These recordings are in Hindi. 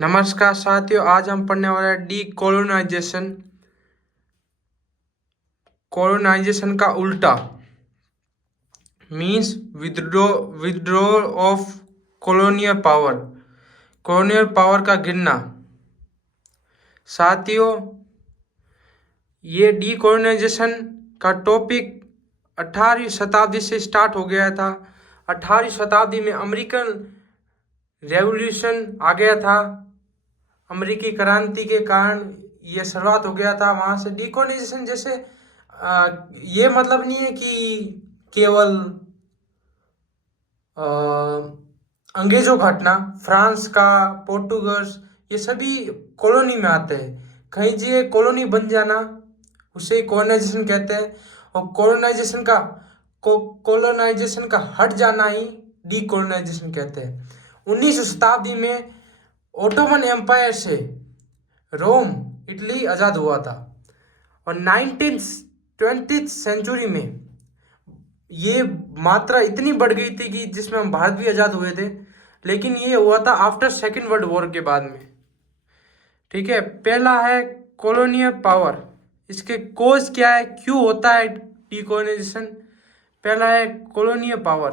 नमस्कार साथियों, आज हम पढ़ने वाले हैं डी कोलोनाइजेशन। कोलोनाइजेशन का उल्टा means withdraw of colonial power. Colonial power का गिरना। साथियों, ये डी कोलोनाइजेशन का टॉपिक 18वीं शताब्दी से स्टार्ट हो गया था। 18वीं शताब्दी में अमेरिकन रेवोल्यूशन आ गया था। अमेरिकी क्रांति के कारण ये शुरुआत हो गया था। वहाँ से डिकोलोनाइजेशन जैसे ये मतलब नहीं है कि केवल अंग्रेजों का हटना। फ्रांस का, पोर्टुगल्स, ये सभी कॉलोनी में आते हैं। कहीं जी कॉलोनी बन जाना उसे कॉलोनाइजेशन कहते हैं। और कॉलोनाइजेशन का हट जाना ही डीकोलोनाइजेशन कहते हैं। 19वीं शताब्दी में ओटोमन एम्पायर से रोम, इटली आज़ाद हुआ था। और 20th सेंचुरी में ये मात्रा इतनी बढ़ गई थी कि जिसमें हम भारत भी आज़ाद हुए थे, लेकिन ये हुआ था आफ्टर सेकेंड वर्ल्ड वॉर के बाद में। ठीक है, पहला है कॉलोनियल पावर। इसके कोज क्या है, क्यों होता है डीकोलोनाइजेशन? पहला है कॉलोनियल पावर।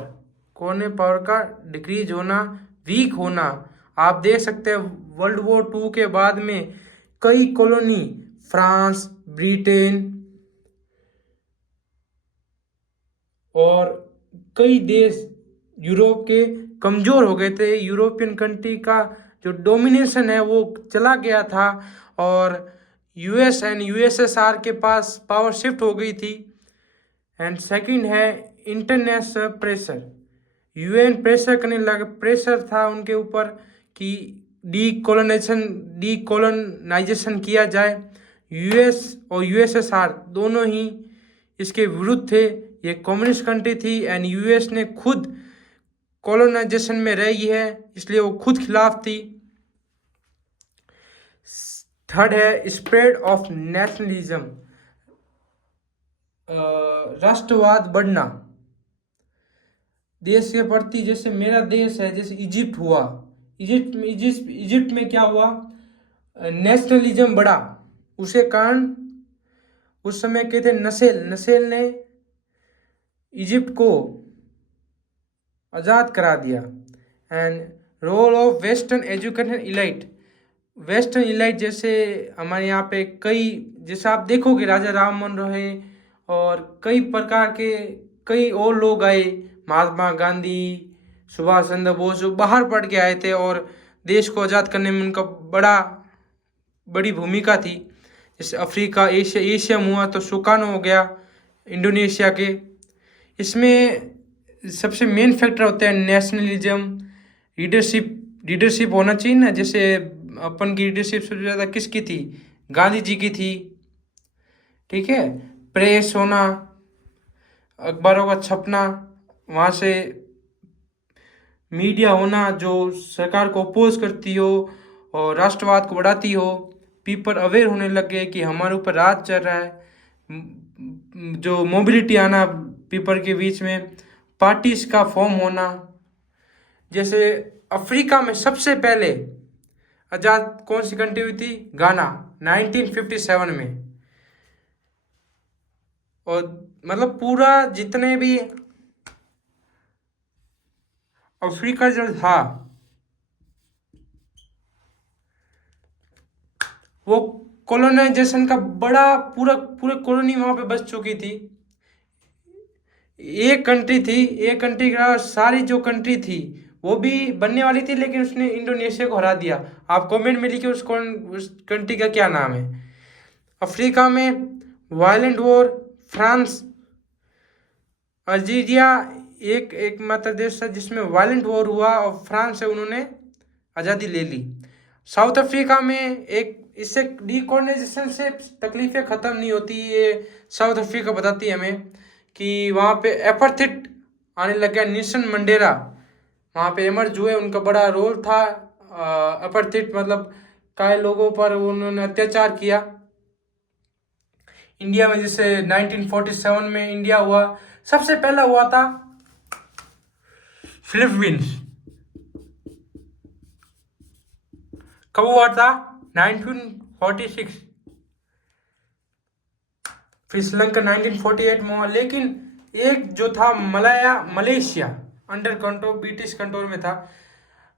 कॉलोनियल पावर का डिक्रीज होना, वीक होना। आप देख सकते हैं वर्ल्ड वॉर 2 के बाद में कई कॉलोनी, फ्रांस, ब्रिटेन और कई देश यूरोप के कमज़ोर हो गए थे। यूरोपियन कंट्री का जो डोमिनेशन है वो चला गया था और यूएस एंड यूएसएसआर के पास पावर शिफ्ट हो गई थी। एंड सेकंड है इंटरनेशनल प्रेशर। यूएन प्रेशर करने लगा, प्रेशर था उनके ऊपर कि डीकोलोनाइजेशन किया जाए। यूएस और यूएसएसआर दोनों ही इसके विरुद्ध थे। ये कम्युनिस्ट कंट्री थी एंड यूएस ने खुद कॉलोनाइजेशन में रही है, इसलिए वो खुद खिलाफ थी। थर्ड है स्प्रेड ऑफ नेशनलिज्म, राष्ट्रवाद बढ़ना देश के प्रति। जैसे मेरा देश है, जैसे इजिप्ट हुआ, इजिप्ट में क्या हुआ, नेशनलिज्म बढ़ा। उसे कारण उस समय के थे नसेल ने इजिप्ट को आज़ाद करा दिया। And role of western education elite. Western elite जैसे हमारे यहाँ पे कई, जैसे आप देखोगे राजा राम मोहन रॉय और कई प्रकार के कई और लोग आए, महात्मा गांधी, सुभाष चंद्र बोस, जो बाहर पढ़ के आए थे और देश को आज़ाद करने में उनका बड़ी भूमिका थी। जैसे अफ्रीका, एशिया में हुआ तो सुकानो हो गया इंडोनेशिया के। इसमें सबसे मेन फैक्टर होता है नेशनलिज्म, लीडरशिप होना चाहिए ना। जैसे अपन की लीडरशिप सबसे ज़्यादा किसकी थी? गांधी जी की थी। ठीक है, प्रेस होना, अखबारों का छपना, वहाँ से मीडिया होना जो सरकार को अपोज करती हो और राष्ट्रवाद को बढ़ाती हो। पीपल अवेयर होने लग गए कि हमारे ऊपर राज चल रहा है। जो मोबिलिटी आना पीपल के बीच में, पार्टीज का फॉर्म होना। जैसे अफ्रीका में सबसे पहले आज़ाद कौन सी कंट्री हुई थी? गाना, 1957 में। और मतलब पूरा जितने भी अफ्रीका जो था वो कॉलोनाइजेशन का बड़ा पूरे कॉलोनी वहाँ पे बस चुकी थी। एक कंट्री थी, एक कंट्री के अलावा सारी जो कंट्री थी वो भी बनने वाली थी, लेकिन उसने इंडोनेशिया को हरा दिया। आप कमेंट में लिखिए उस कंट्री का क्या नाम है। अफ्रीका में वायलेंट वॉर, फ्रांस, अल्जीरिया एक मात्र देश था जिसमें वायलेंट वॉर हुआ और फ्रांस से उन्होंने आज़ादी ले ली। साउथ अफ्रीका में एक, इससे डीकोलोनाइजेशन से तकलीफ़ें ख़त्म नहीं होती। ये साउथ अफ्रीका बताती है हमें कि वहाँ पे एपार्थाइड आने लग गया। नेल्सन मंडेला वहाँ पे एमर्ज हुए, उनका बड़ा रोल था। एपार्थाइड मतलब काय लोगों पर उन्होंने अत्याचार किया। इंडिया में जैसे 1947 में इंडिया हुआ, सबसे पहला हुआ था फिलीपींस। कब हुआ था? 1946। फिर श्रीलंका 1948 में हुआ। लेकिन एक जो था Malaysia under control, British control में था।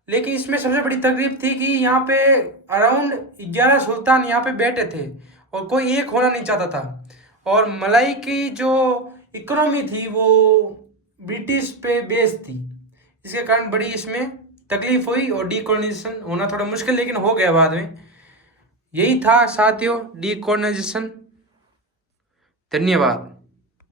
लेकिन इसमें सबसे बड़ी तकलीफ थी कि यहाँ पे अराउंड 11 सुल्तान यहाँ पे बैठे थे और कोई एक होना नहीं चाहता था। और मलाई की जो इकोनॉमी थी वो ब्रिटिश पे बेस थी। इसके कारण बड़ी इसमें तकलीफ हुई और डीकोलोनाइजेशन होना थोड़ा मुश्किल, लेकिन हो गया बाद में। यही था साथियों डीकोलोनाइजेशन। धन्यवाद।